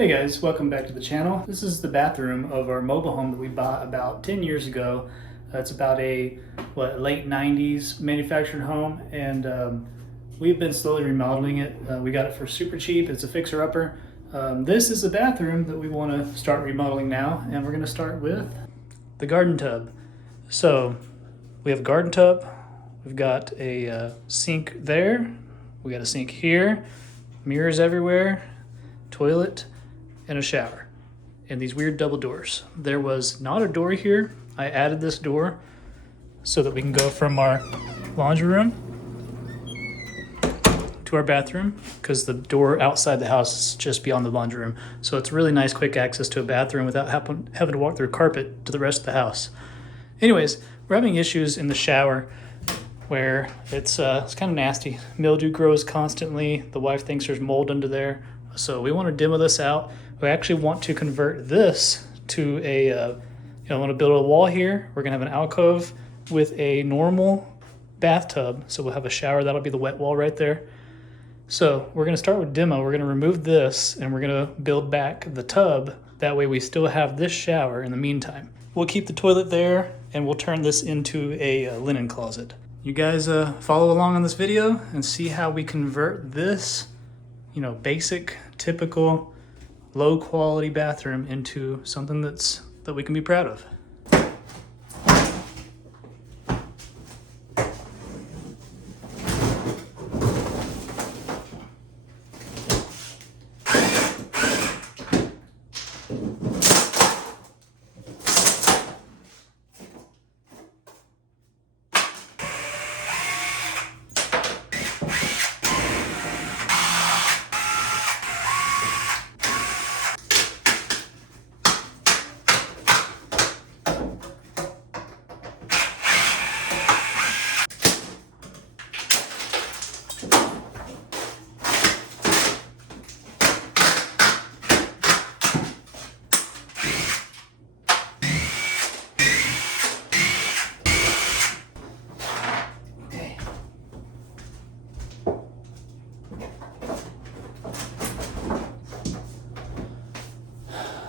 Hey guys, welcome back to the channel. This is the bathroom of our mobile home that we bought about 10 years ago. It's about a late 90s manufactured home, and we've been slowly remodeling it. We got it for super cheap. It's a fixer-upper. This is the bathroom that we want to start remodeling now, and we're going to start with the garden tub. So we have a garden tub. We've got a sink there. We got a sink here, mirrors everywhere, toilet, and a shower, and these weird double doors. There was not a door here. I added this door so that we can go from our laundry room to our bathroom, because the door outside the house is just beyond the laundry room. So it's really nice quick access to a bathroom without having to walk through carpet to the rest of the house. Anyways, we're having issues in the shower where it's kind of nasty. Mildew grows constantly. The wife thinks there's mold under there. So we want to demo this out. We actually want to convert this to a, I want to build a wall here. We're going to have an alcove with a normal bathtub. So we'll have a shower. That'll be the wet wall right there. So we're going to start with demo. We're going to remove this and we're going to build back the tub. That way we still have this shower in the meantime. We'll keep the toilet there and we'll turn this into a linen closet. You guys follow along on this video and see how we convert this, basic, typical, low quality bathroom into something that we can be proud of.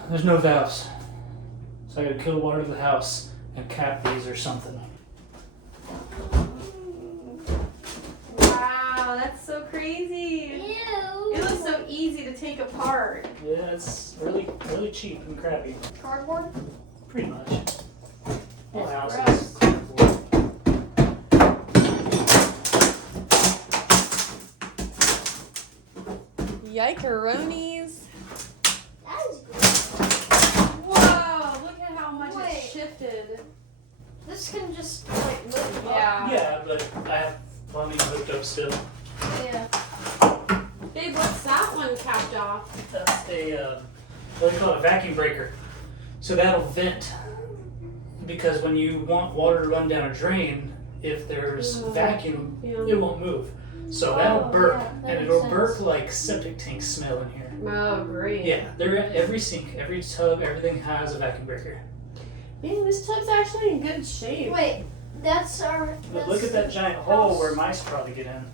There's no valves, so I gotta kill the water to the house and cap these or something. Wow, that's so crazy. Ew. It looks so easy to take apart. Yeah, it's really cheap and crappy. Cardboard? Pretty much. Whole house Gross. is cardboard. Yikeroonies. That is great. Whoa, look at how much Wait. it shifted. This can just like lift up. Yeah, but I have plumbing hooked up still. Yeah. Babe, what's that one capped off? That's a, what do you call it, a vacuum breaker. So that'll vent, because when you want water to run down a drain, if there's vacuum, Yeah. it won't move. So that'll Oh, burp, yeah, that and makes it'll sense. burp like septic tank smell in here. Oh, great. Yeah, every sink, every tub, everything has a vacuum breaker. Man, this tub's actually in good shape. Wait, that's our. But look at that giant hole where mice probably get in.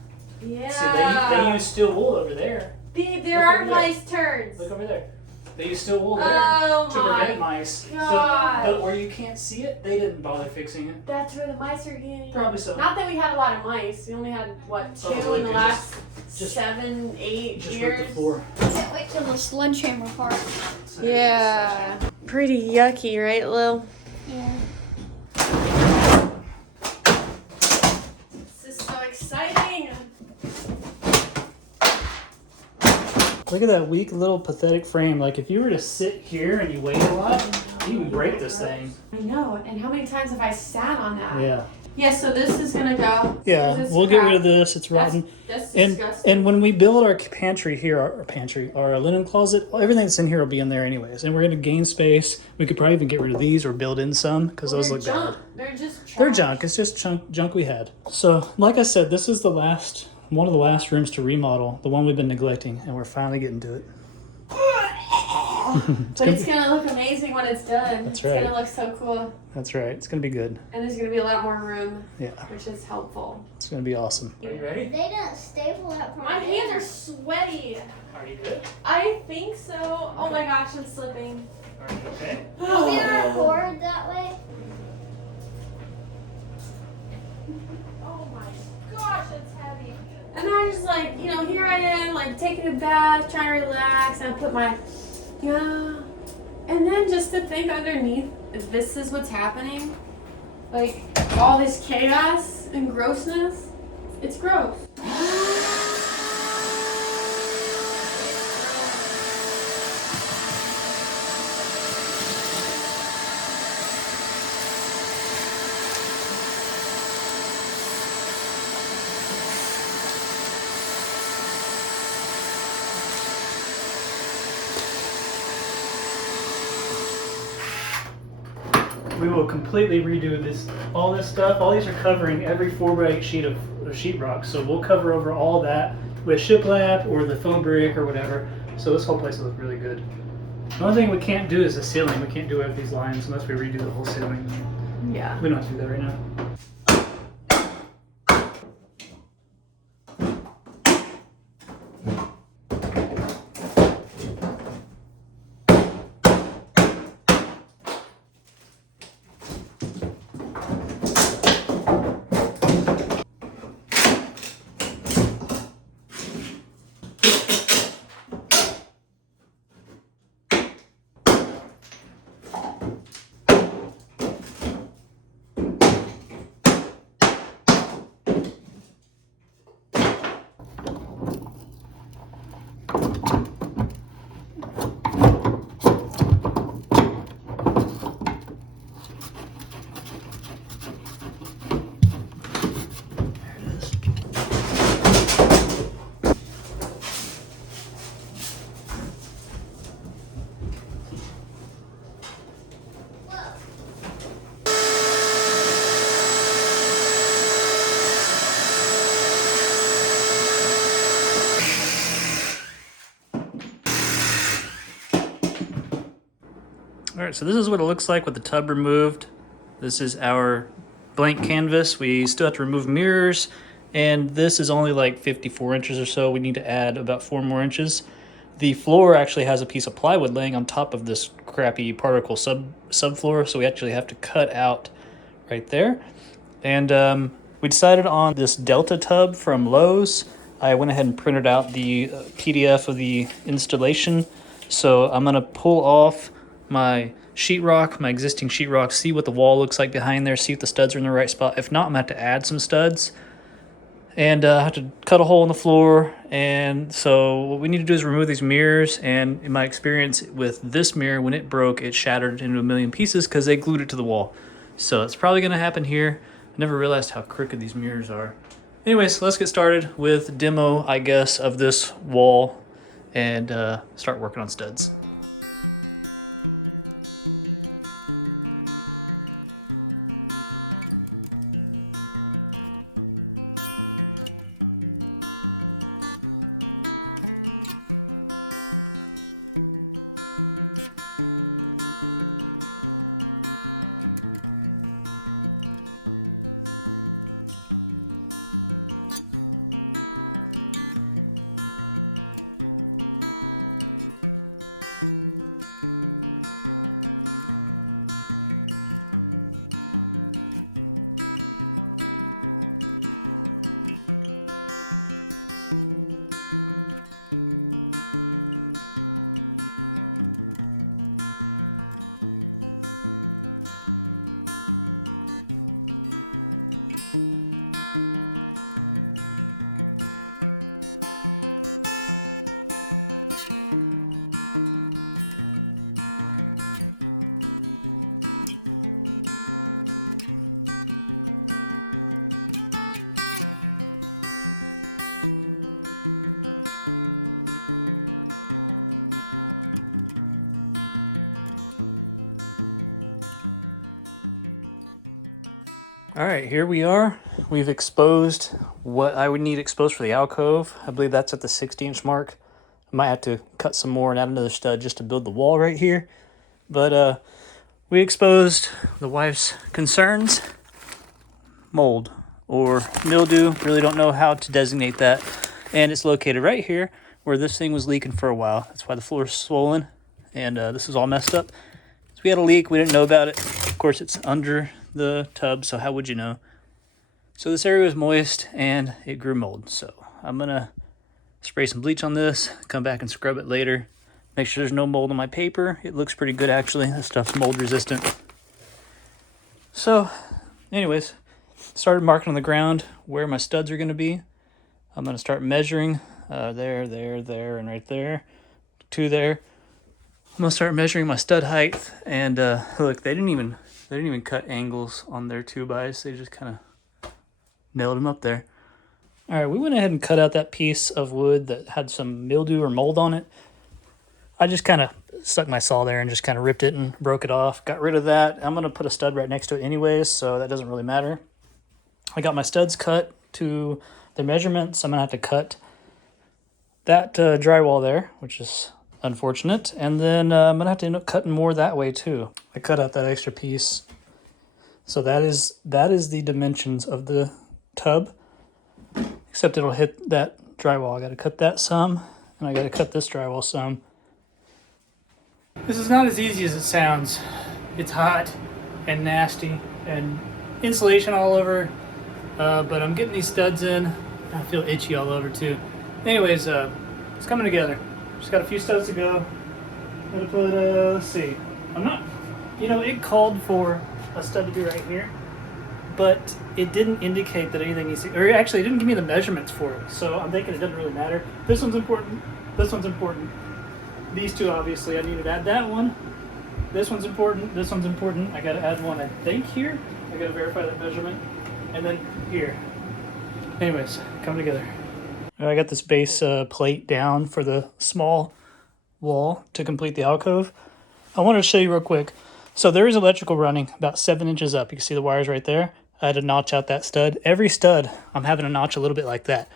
Yeah. See, they use steel wool over there. Babe, there Look are over there. mice turds. Look over there. They use steel wool there Oh to my prevent mice. God. But where you can't see it, they didn't bother fixing it. That's where the mice are getting. Probably so. Not that we had a lot of mice. We only had, what, two Probably in the could last just- 7, 8 Just rip years? the floor. Can't wait till the sledgehammer part. Yeah. Pretty yucky, right, Lil? Yeah. This is so exciting. Look at that weak little pathetic frame. Like if you were to sit here and you weigh a lot, you would break this thing. I know. And how many times have I sat on that? Yeah. Yeah, so this is going to go. Yeah, This is we'll get crap. rid of this. It's rotten. That's And disgusting. when we build our pantry here, our linen closet, everything that's in here will be in there anyways. And we're going to gain space. We could probably even get rid of these or build in some, because Well, those they're look junk. bad. They're just trash. They're junk. It's just junk we had. So, like I said, this is one of the last rooms to remodel, the one we've been neglecting, and we're finally getting to it. now. But it's gonna look amazing when it's done. That's It's right. gonna look so cool. That's right. It's gonna be good. And there's gonna be a lot more room, Yeah, which is helpful. it's gonna be awesome. Are you ready? They didn't staple that part. My hands are sweaty. Are you good? I think so. Oh my gosh, I'm slipping. Are you okay? Can we record that way? Oh my gosh, it's heavy. And I just like, you know, here I am, like taking a bath, trying to relax, and I put my, yeah. And then just to think underneath, this is what's happening. Like, all this chaos and grossness. It's gross. We will completely redo this, all this stuff. All these are covering every 4x8 sheet of sheetrock. So we'll cover over all that with shiplap or the foam brick or whatever. So this whole place will look really good. The only thing we can't do is the ceiling. We can't do it with these lines unless we redo the whole ceiling. Yeah. We don't have to do that right now. All right, so this is what it looks like with the tub removed. This is our blank canvas. We still have to remove mirrors, and this is only like 54 inches or so. We need to add about 4 more inches. The floor actually has a piece of plywood laying on top of this crappy particle subfloor, so we actually have to cut out right there. And we decided on this Delta tub from Lowe's. I went ahead and printed out the PDF of the installation. So I'm gonna pull off my sheetrock, my existing sheetrock, see what the wall looks like behind there, see if the studs are in the right spot. If not, I'm gonna have to add some studs. And I have to cut a hole in the floor. And so what we need to do is remove these mirrors. And in my experience with this mirror, when it broke, it shattered into a million pieces because they glued it to the wall. So it's probably gonna happen here. I never realized how crooked these mirrors are. Anyways, let's get started with demo, I guess, of this wall and start working on studs. All right, here we are. We've exposed what I would need exposed for the alcove. I believe that's at the 60-inch mark. I might have to cut some more and add another stud just to build the wall right here. But we exposed the wife's concerns. Mold or mildew, really don't know how to designate that. And it's located right here where this thing was leaking for a while. That's why the floor is swollen and this is all messed up. So we had a leak, we didn't know about it. Of course, it's under the tub, so how would you know? So this area was moist and it grew mold. So I'm gonna spray some bleach on this, come back and scrub it later. Make sure there's no mold on my paper. It looks pretty good actually. This stuff's mold resistant. So anyways, started marking on the ground where my studs are gonna be. I'm gonna start measuring there, and right there, 2 there. I'm gonna start measuring my stud height, and look, they didn't even cut angles on their 2x. They just kind of nailed them up there. All right, we went ahead and cut out that piece of wood that had some mildew or mold on it. I just kind of stuck my saw there and just kind of ripped it and broke it off. Got rid of that. I'm gonna put a stud right next to it anyways, so that doesn't really matter. I got my studs cut to the measurements. I'm gonna have to cut that drywall there, which is unfortunate. And then I'm gonna have to end up cutting more that way too. I cut out that extra piece. So that is the dimensions of the tub, except it'll hit that drywall. I gotta cut that some, and I gotta cut this drywall some. This is not as easy as it sounds. It's hot and nasty and insulation all over, but I'm getting these studs in. I feel itchy all over too. Anyways, it's coming together. Just got a few studs to go. I'm gonna put, let's see. I'm not, it called for a stud to be right here, but it didn't indicate that anything needs to, or actually it didn't give me the measurements for it. So I'm thinking it doesn't really matter. This one's important. This one's important. These two, obviously, I need to add that one. This one's important. This one's important. I gotta add one, I think, here. I gotta verify that measurement. And then here. Anyways, coming together. I got this base plate down for the small wall to complete the alcove. I wanted to show you real quick. So there is electrical running about 7 inches up. You can see the wires right there. I had to notch out that stud. Every stud, I'm having to notch a little bit like that.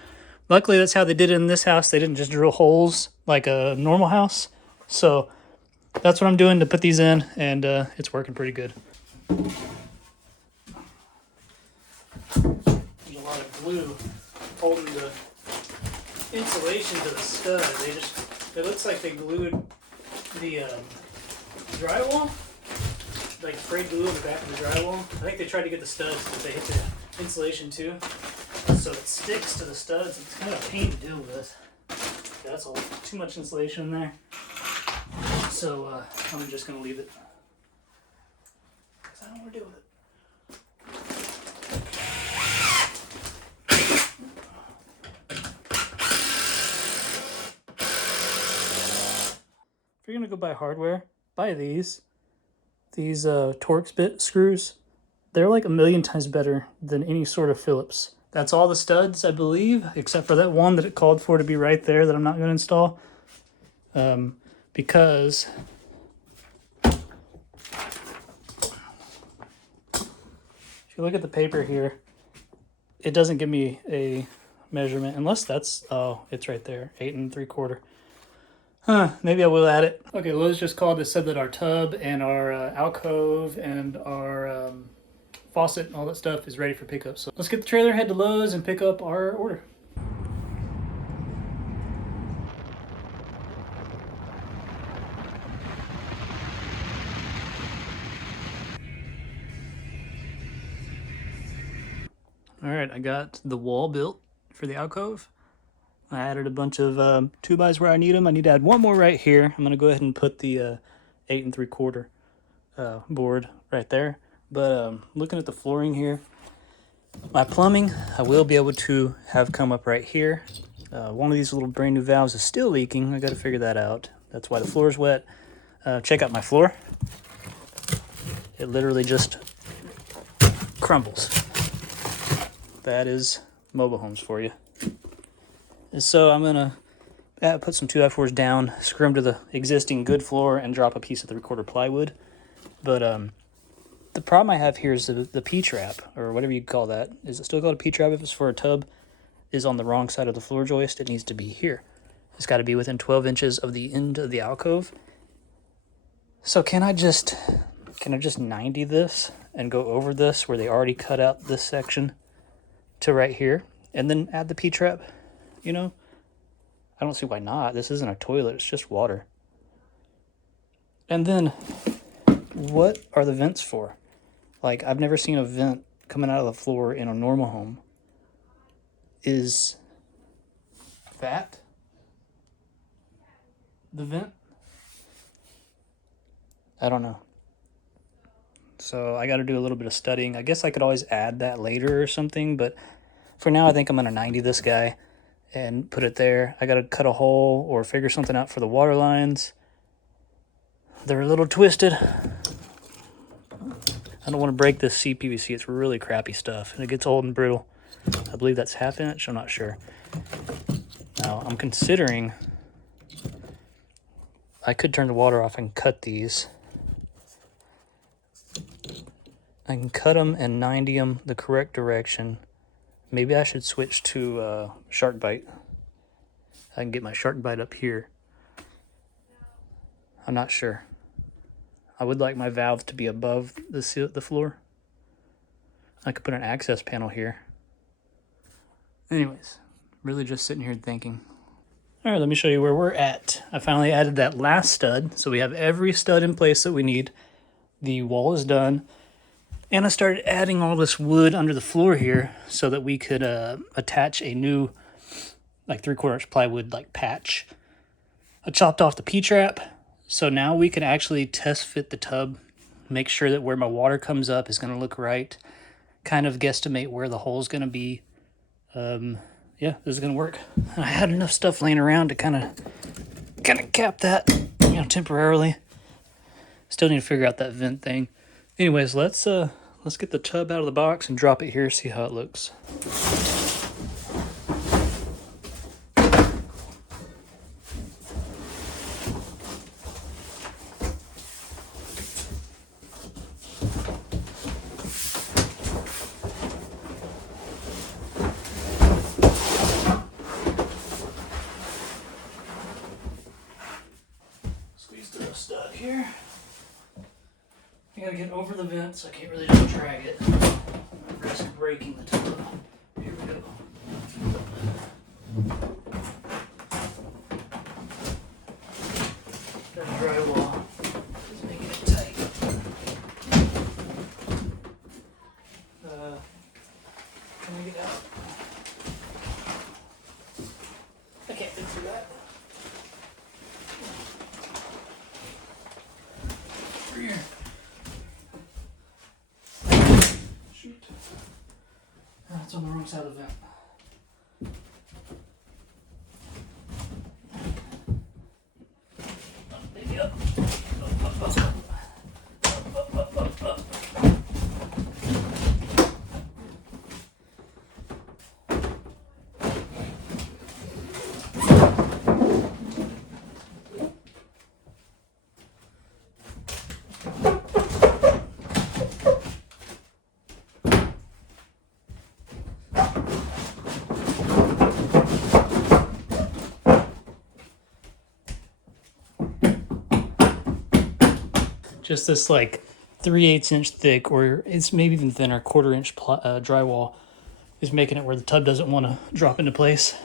Luckily, that's how they did it in this house. They didn't just drill holes like a normal house. So that's what I'm doing to put these in, and it's working pretty good. There's a lot of glue holding the insulation to the stud. It looks like they glued the drywall, like sprayed glue on the back of the drywall. I think they tried to get the studs, but they hit the insulation too. So it sticks to the studs. It's kind of a pain to deal with. That's all too much insulation in there. So I'm just gonna leave it because I don't want to deal with it. If you're gonna go buy hardware, buy these Torx bit screws. They're like 1,000,000 times better than any sort of Phillips. That's all the studs, I believe, except for that one that it called for to be right there that I'm not going to install. Because if you look at the paper here, it doesn't give me a measurement, unless that's, oh, it's right there, 8 3/4. Maybe I will add it. Okay, Lowe's just called and said that our tub and our alcove and our faucet and all that stuff is ready for pickup. So let's get the trailer, head to Lowe's, and pick up our order. All right, I got the wall built for the alcove. I added a bunch of 2x where I need them. I need to add one more right here. I'm gonna go ahead and put the 8 3/4 board right there. But looking at the flooring here, my plumbing, I will be able to have come up right here. One of these little brand new valves is still leaking. I got to figure that out. That's why the floor is wet. Check out my floor. It literally just crumbles. That is mobile homes for you. And so I'm gonna put some 2x4s down, screw them to the existing good floor, and drop a piece of 3/4 plywood. But the problem I have here is the P-trap, or whatever you call that. Is it still called a P-trap if it's for a tub? Is on the wrong side of the floor joist. It needs to be here. It's got to be within 12 inches of the end of the alcove. So can I just 90 this and go over this where they already cut out this section to right here and then add the P-trap? You know, I don't see why not. This isn't a toilet, it's just water. And then what are the vents for? Like, I've never seen a vent coming out of the floor in a normal home. Is that the vent? I don't know. So I got to do a little bit of studying. I guess I could always add that later or something, but for now I think I'm going to 90 this guy and put it there. I got to cut a hole or figure something out for the water lines. They're a little twisted. I don't want to break this CPVC. It's really crappy stuff and it gets old and brittle. I believe that's 1/2 inch. I'm not sure. Now I'm considering I could turn the water off and cut these. I can cut them and 90 them the correct direction. Maybe I should switch to shark bite. I can get my shark bite up here. I'm not sure. I would like my valve to be above the floor. I could put an access panel here. Anyways, really just sitting here thinking. All right, let me show you where we're at. I finally added that last stud, so we have every stud in place that we need. The wall is done. And I started adding all this wood under the floor here so that we could attach a new, like 3/4 inch plywood like patch. I chopped off the P-trap, so now we can actually test fit the tub, make sure that where my water comes up is going to look right, kind of guesstimate where the hole's going to be. Yeah, this is going to work. And I had enough stuff laying around to kind of cap that, you know, temporarily. Still need to figure out that vent thing. Anyways, let's get the tub out of the box and drop it here, see how it looks. Squeeze through a stud here. I gotta get over the vent, so I can't really just drag it. I risk breaking the tub. Here we go. That drywall is making it tight. Can I get out? I can't fit through that. Over here. Shoot. It's on the wrong side of the vent. Maybe up. Up. Just this like 3/8 inch thick, or it's maybe even thinner, 1/4 inch drywall is making it where the tub doesn't want to drop into place.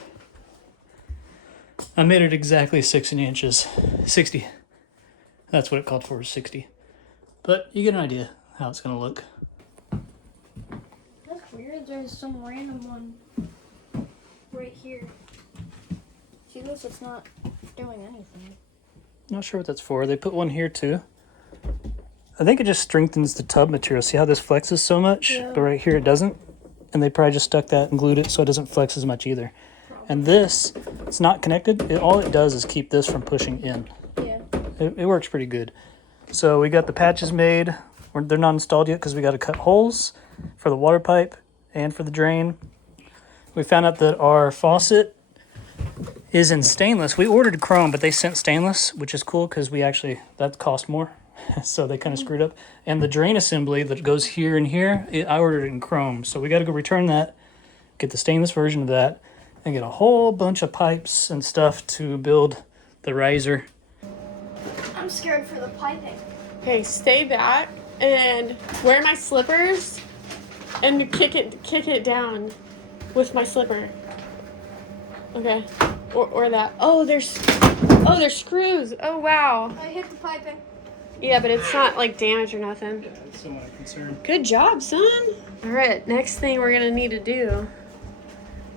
I made it exactly 60 inches. 60. That's what it called for, 60. But you get an idea how it's going to look. That's weird. There's some random one right here. See this? It's not doing anything. Not sure what that's for. They put one here too. I think it just strengthens the tub material. See how this flexes so much? Yeah. But right here it doesn't. And they probably just stuck that and glued it so it doesn't flex as much either. And this, it's not connected. All it does is keep this from pushing in. Yeah. It works pretty good. So we got the patches made. They're not installed yet because we got to cut holes for the water pipe and for the drain. We found out that our faucet is in stainless. We ordered chrome, but they sent stainless, which is cool because that cost more. So they kind of screwed up. And the drain assembly that goes here and here, I ordered it in chrome. So we got to go return that, get the stainless version of that, and get a whole bunch of pipes and stuff to build the riser. I'm scared for the piping. Okay, stay back and wear my slippers and kick it down with my slipper. Okay. Or that. Oh, there's screws. Oh wow. I hit the piping. Yeah, but it's not like damaged or nothing. Yeah, that's somewhat a concern. Good job, son. All right, next thing we're gonna need to do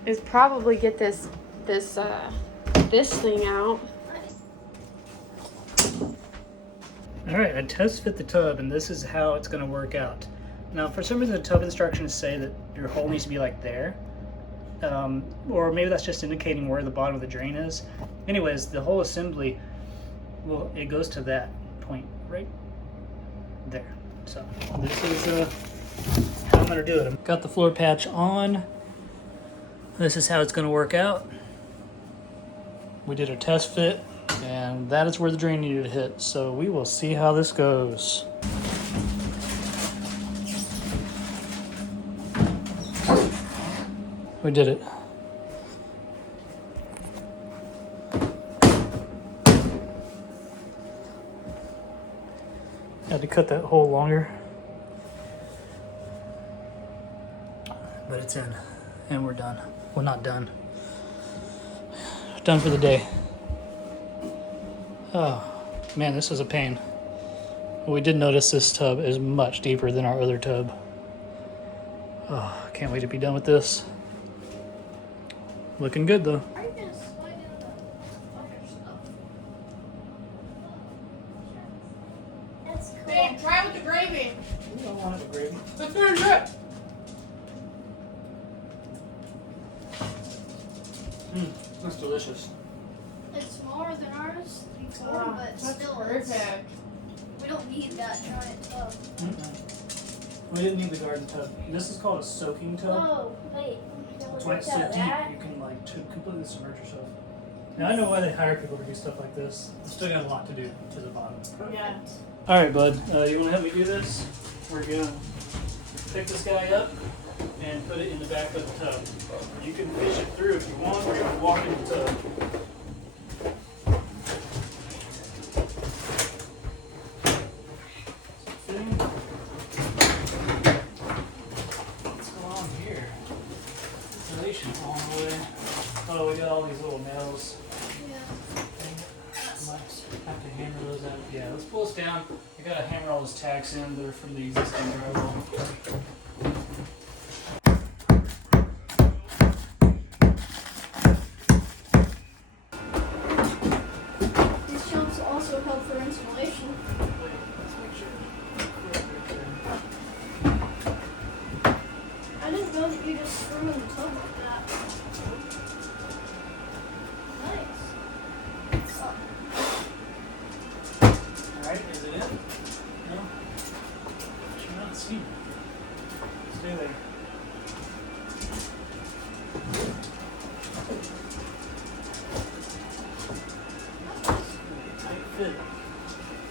is probably get this thing out. All right, I test fit the tub, and this is how it's going to work out. Now, for some reason, the tub instructions say that your hole needs to be like there, or maybe that's just indicating where the bottom of the drain is. Anyways, the whole assembly, well, it goes to that point right there. So this is how I'm going to do it. I've got the floor patch on. This is how it's going to work out. We did a test fit, and that is where the drain needed to hit. So we will see how this goes. We did it. Had to cut that hole longer, but it's in, and we're done. Well, not done. Done for the day. Oh, man, this is a pain. We did notice this tub is much deeper than our other tub. Oh, can't wait to be done with this. Looking good, though. Are you gonna slide in the other stuff? That's cool. Hey, try with the gravy. You don't want it gravy. Let's do it. That's delicious. It's smaller than ours before, but still, we don't need that giant tub. We didn't need the garden tub. This is called a soaking tub. Oh, wait. That's why it's so deep. You can like completely submerge yourself. Now I know why they hire people to do stuff like this. They still got a lot to do to the bottom. Yeah. All right, bud. You want to help me do this? We're gonna pick this guy up and put it in the back of the tub. You can fish it through if you want, or you can walk in the tub. What's going on here? Demolition all the way. Oh, we got all these little nails. Yeah. Might have to hammer those out. Yeah, let's pull this down. I gotta hammer all those tacks in that are from the existing drywall. These jumps also help for insulation. Let's make sure. I didn't know that you just screw in the tub like that. Nice. Oh. Alright, is it in? No? Should not see it. Stay there. Tight fit.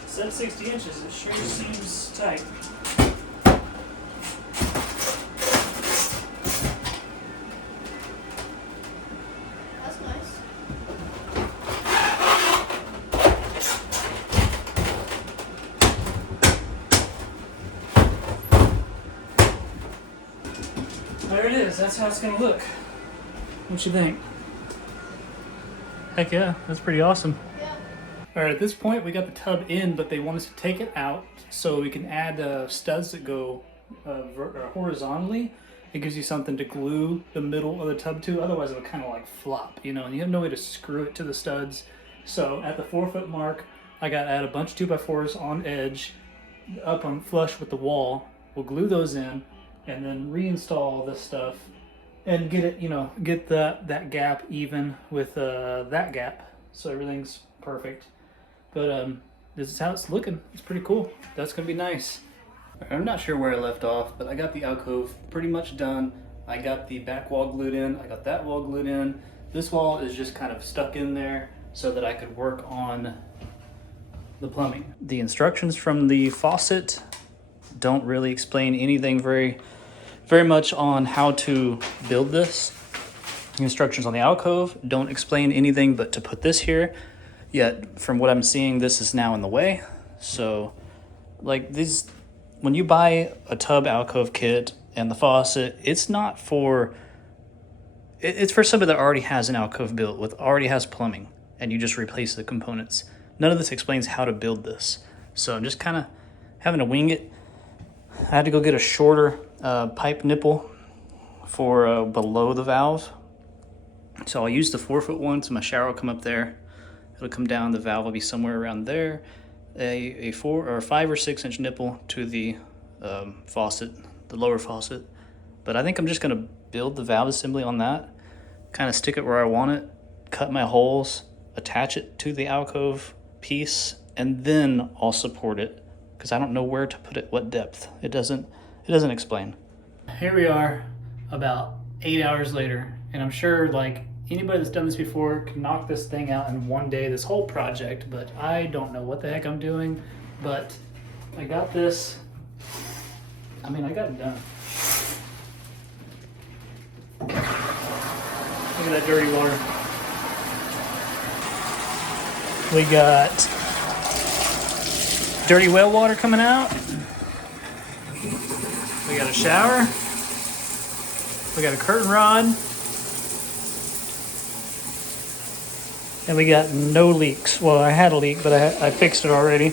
Said 60 inches, it sure seems tight. That's nice. There it is, that's how it's gonna look. What you think? Heck yeah, that's pretty awesome. Yeah. Alright, at this point we got the tub in, but they want us to take it out so we can add studs that go horizontally. It gives you something to glue the middle of the tub to, otherwise it'll kind of like flop, you know, and you have no way to screw it to the studs. So at the 4-foot mark, I got to add a bunch of 2x4s on edge, up on flush with the wall. We'll glue those in and then reinstall all this stuff and get it, you know, get that gap even with that gap, so everything's perfect. But this is how it's looking. It's pretty cool. That's gonna be nice. I'm not sure where I left off, but I got the alcove pretty much done. I got the back wall glued in. I got that wall glued in. This wall is just kind of stuck in there so that I could work on the plumbing. The instructions from the faucet don't really explain anything very much on how to build this. Instructions on the alcove don't explain anything but to put this here. Yet, from what I'm seeing, this is now in the way. So, like these, when you buy a tub alcove kit and the faucet, it's not for, it's for somebody that already has an alcove built with, already has plumbing, and you just replace the components. None of this explains how to build this. So I'm just kind of having to wing it. I had to go get a shorter pipe nipple for below the valve. So I'll use the 4-foot one, so my shower will come up there. It'll come down, the valve will be somewhere around there. A 4 or 5 or 6 inch nipple to the faucet, the lower faucet. But I think I'm just gonna build the valve assembly on that, kind of stick it where I want it, cut my holes, attach it to the alcove piece, and then I'll support it, because I don't know where to put it, what depth. It doesn't explain. Here we are about 8 hours later, and I'm sure like anybody that's done this before can knock this thing out in one day, this whole project, but I don't know what the heck I'm doing. But I got this, I got it done. Look at that dirty water. We got dirty well water coming out. We got a shower. We got a curtain rod. And we got no leaks. Well, I had a leak, but I fixed it already.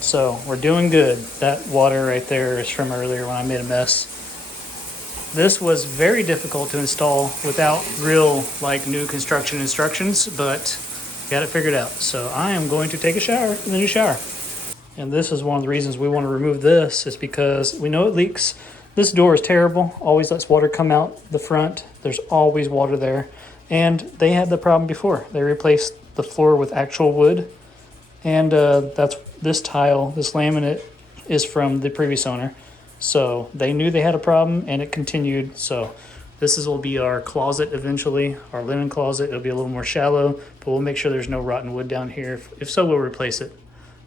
So we're doing good. That water right there is from earlier when I made a mess. This was very difficult to install without real new construction instructions, but got it figured out. So I am going to take a shower in the new shower. And this is one of the reasons we want to remove this, is because we know it leaks. This door is terrible. Always lets water come out the front. There's always water there. And they had the problem before. They replaced the floor with actual wood. And that's this tile, this laminate is from the previous owner. So they knew they had a problem and it continued. So this will be our closet eventually, our linen closet. It'll be a little more shallow, but we'll make sure there's no rotten wood down here. If so, we'll replace it.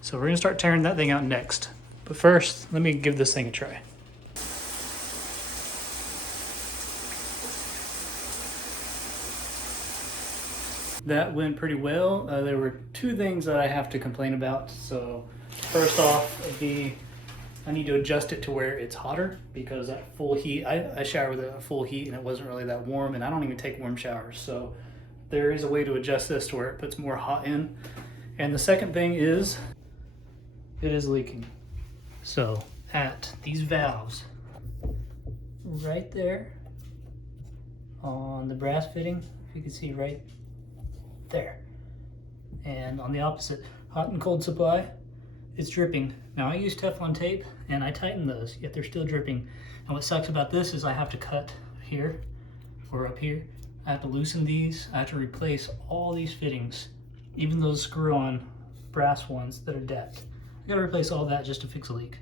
So we're gonna start tearing that thing out next. But first, let me give this thing a try. That went pretty well. There were 2 things that I have to complain about. So first off, I need to adjust it to where it's hotter, because at full heat, I shower with it at full heat and it wasn't really that warm, and I don't even take warm showers. So there is a way to adjust this to where it puts more hot in. And the second thing is, it is leaking. So at these valves, right there on the brass fitting, if you can see right there, and on the opposite hot and cold supply, it's dripping. Now I use Teflon tape and I tighten those, yet they're still dripping. And what sucks about this is I have to cut here or up here. I have to loosen these. I have to replace all these fittings, even those screw-on brass ones that are decked. I gotta replace all that just to fix a leak.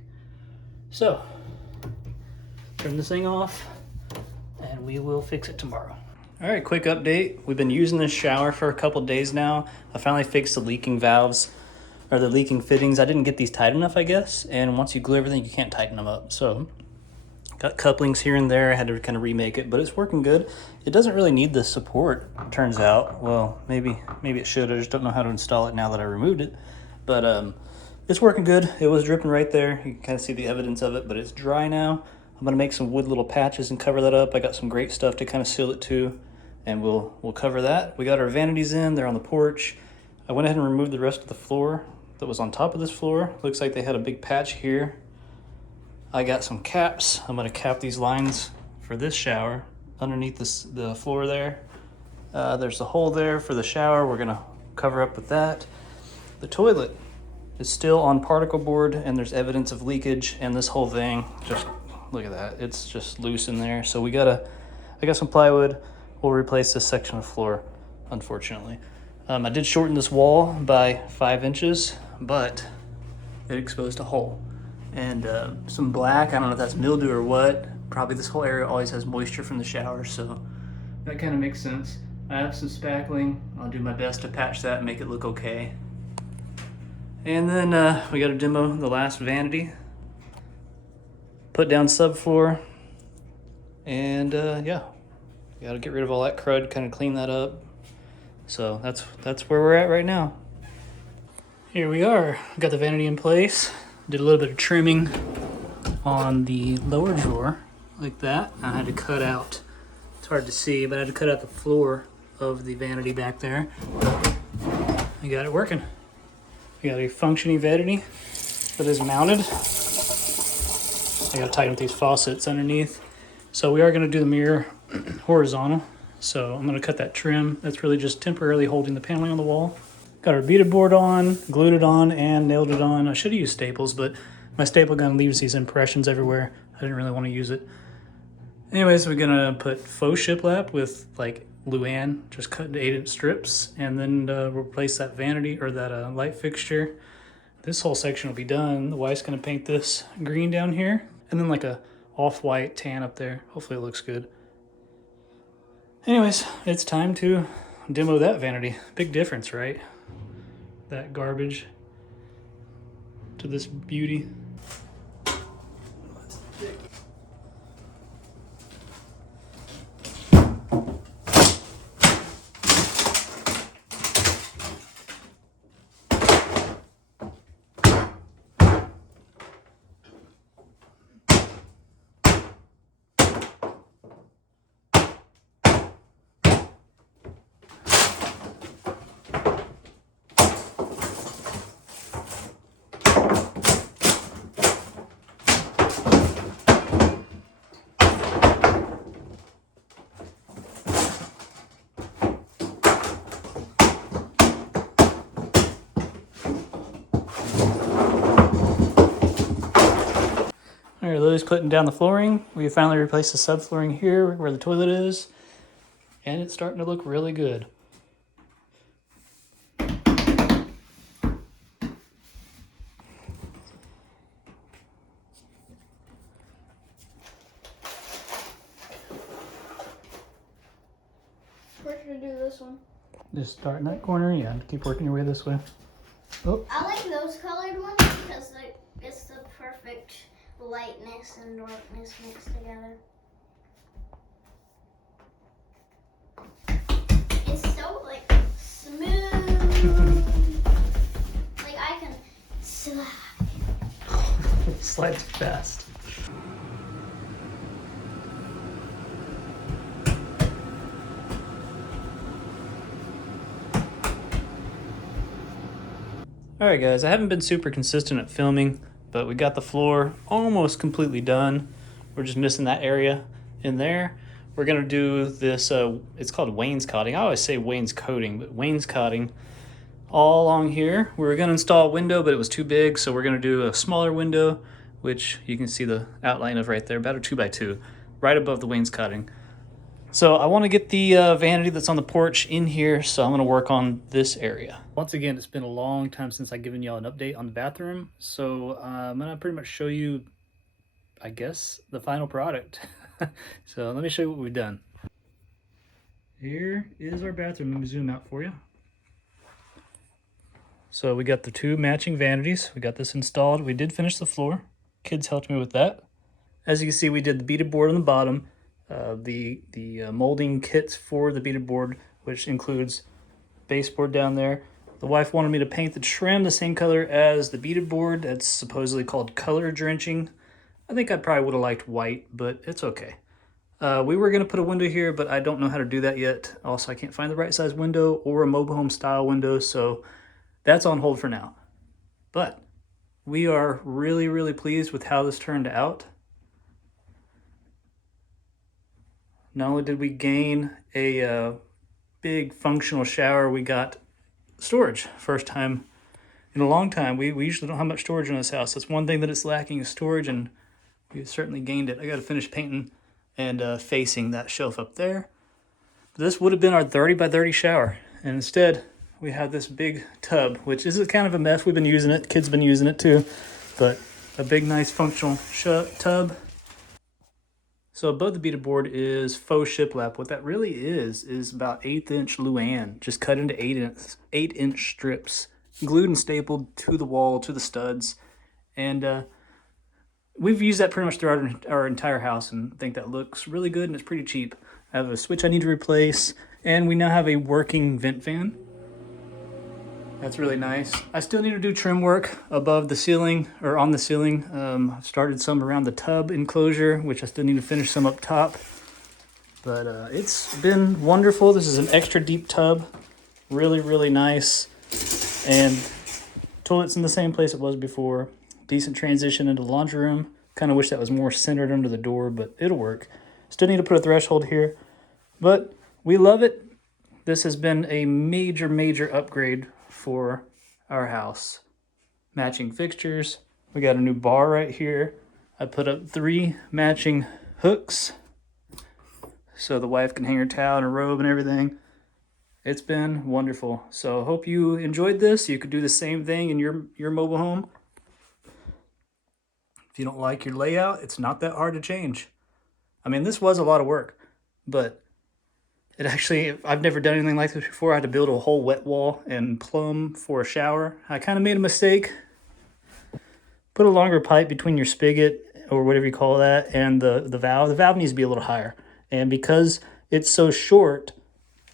So turn this thing off and we will fix it tomorrow. All right, quick update. We've been using this shower for a couple days now. I finally fixed the leaking valves, or the leaking fittings. I didn't get these tight enough, I guess. And once you glue everything, you can't tighten them up. So got couplings here and there. I had to kind of remake it, but it's working good. It doesn't really need the support, turns out. Well, maybe it should. I just don't know how to install it now that I removed it. But it's working good. It was dripping right there. You can kind of see the evidence of it, but it's dry now. I'm gonna make some wood little patches and cover that up. I got some great stuff to kind of seal it to, and we'll cover that. We got our vanities in, they're on the porch. I went ahead and removed the rest of the floor that was on top of this floor. Looks like they had a big patch here. I got some caps. I'm gonna cap these lines for this shower underneath the floor there. There's a hole there for the shower. We're gonna cover up with that. The toilet is still on particle board and there's evidence of leakage, and this whole thing, just look at that. It's just loose in there. So I got some plywood. We'll replace this section of floor, unfortunately. I did shorten this wall by 5 inches, but it exposed a hole. And some black, I don't know if that's mildew or what. Probably this whole area always has moisture from the shower, so that kind of makes sense. I have some spackling. I'll do my best to patch that and make it look okay. And then we got to demo the last vanity. Put down subfloor, and yeah, Got to get rid of all that crud, kind of clean that up. So that's where we're at right now. Here we are. Got the vanity in place. Did a little bit of trimming on the lower drawer like that. I had to cut out, it's hard to see, but I had to cut out the floor of the vanity back there. I got it working. We got a functioning vanity that is mounted. I got to tighten up these faucets underneath. So we are going to do the mirror horizontal. So I'm going to cut that trim. That's really just temporarily holding the paneling on the wall. Got our beaded board on, glued it on, and nailed it on. I should have used staples, but my staple gun leaves these impressions everywhere. I didn't really want to use it. Anyways, we're gonna put faux shiplap with like Luann, just cut into 8-inch strips, and then replace that vanity or that light fixture. This whole section will be done. The wife's gonna paint this green down here, and then like a off-white tan up there. Hopefully it looks good. Anyways, it's time to demo that vanity. Big difference, right? That garbage to this beauty. All right, Lily's putting down the flooring. We finally replaced the subflooring here where the toilet is, and it's starting to look really good. Where should I do this one? Just start in that corner, yeah, keep working your way this way. Oh, I like those colored ones because it's the perfect lightness and darkness mixed together. It's so like smooth. Like I can slide. slide too fast. Alright guys, I haven't been super consistent at filming, but we got the floor almost completely done. We're just missing that area in there. We're going to do this, it's called wainscoting. I always say wainscoting, but wainscoting all along here. We were going to install a window, but it was too big, so we're going to do a smaller window, which you can see the outline of right there, about a 2x2, right above the wainscoting. So I want to get the vanity that's on the porch in here, so I'm going to work on this area. Once again, it's been a long time since I've given y'all an update on the bathroom, so I'm going to pretty much show you, I guess, the final product. So let me show you what we've done. Here is our bathroom. Let me zoom out for you. So we got the two matching vanities. We got this installed. We did finish the floor. Kids helped me with that. As you can see, we did the beaded board on the bottom. The molding kits for the beaded board, which includes baseboard down there. The wife wanted me to paint the trim the same color as the beaded board. That's supposedly called color drenching. I think I probably would have liked white, but it's okay. We were going to put a window here, but I don't know how to do that yet. Also, I can't find the right size window or a mobile home style window, so that's on hold for now. But we are really, really pleased with how this turned out. Not only did we gain a big functional shower, we got storage. First time in a long time. We usually don't have much storage in this house. That's one thing that it's lacking is storage, and we certainly gained it. I got to finish painting and facing that shelf up there. This would have been our 30 by 30 shower, and instead we have this big tub, which is kind of a mess. We've been using it. Kids been using it too, but a big, nice, functional tub. So above the beaded board is faux shiplap. What that really is about 1/8 Luann, just cut into 8-inch strips, glued and stapled to the wall, to the studs. And we've used that pretty much throughout our entire house and think that looks really good and it's pretty cheap. I have a switch I need to replace, and we now have a working vent fan. That's really nice. I still need to do trim work above the ceiling, or on the ceiling. I've started some around the tub enclosure, which I still need to finish some up top. But it's been wonderful. This is an extra deep tub. Really, really nice. And toilet's in the same place it was before. Decent transition into the laundry room. Kind of wish that was more centered under the door, but it'll work. Still need to put a threshold here. But we love it. This has been a major, major upgrade for our house. Matching fixtures. We got a new bar right here. I put up 3 matching hooks so the wife can hang her towel and her robe and everything. It's been wonderful. So hope you enjoyed this. You could do the same thing in your mobile home. If you don't like your layout, it's not that hard to change. I mean, this was a lot of work, but it actually, I've never done anything like this before. I had to build a whole wet wall and plumb for a shower. I kind of made a mistake. Put a longer pipe between your spigot, or whatever you call that, and the valve. The valve needs to be a little higher. And because it's so short,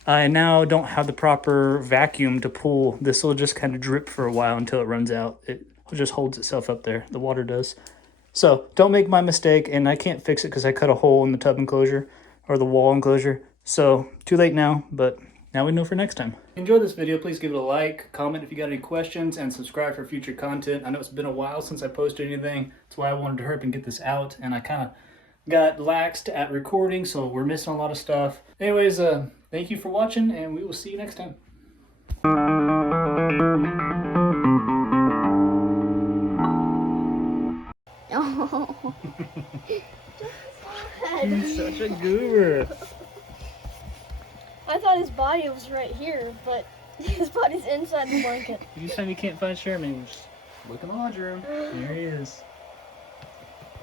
I now don't have the proper vacuum to pull. This will just kind of drip for a while until it runs out. It just holds itself up there. The water does. So don't make my mistake, and I can't fix it because I cut a hole in the tub enclosure or the wall enclosure. So too late now, but now we know for next time. If you enjoyed this video, please give it a like, comment if you got any questions, and subscribe for future content. I know it's been a while since I posted anything. That's why I wanted to hurry up and get this out, and I kind of got laxed at recording, so we're missing a lot of stuff. Anyways, thank you for watching, and we will see you next time. Oh. He's such a goober. I thought his body was right here, but his body's inside the blanket. Each time you can't find Sherman, just look in the laundry room. There he is.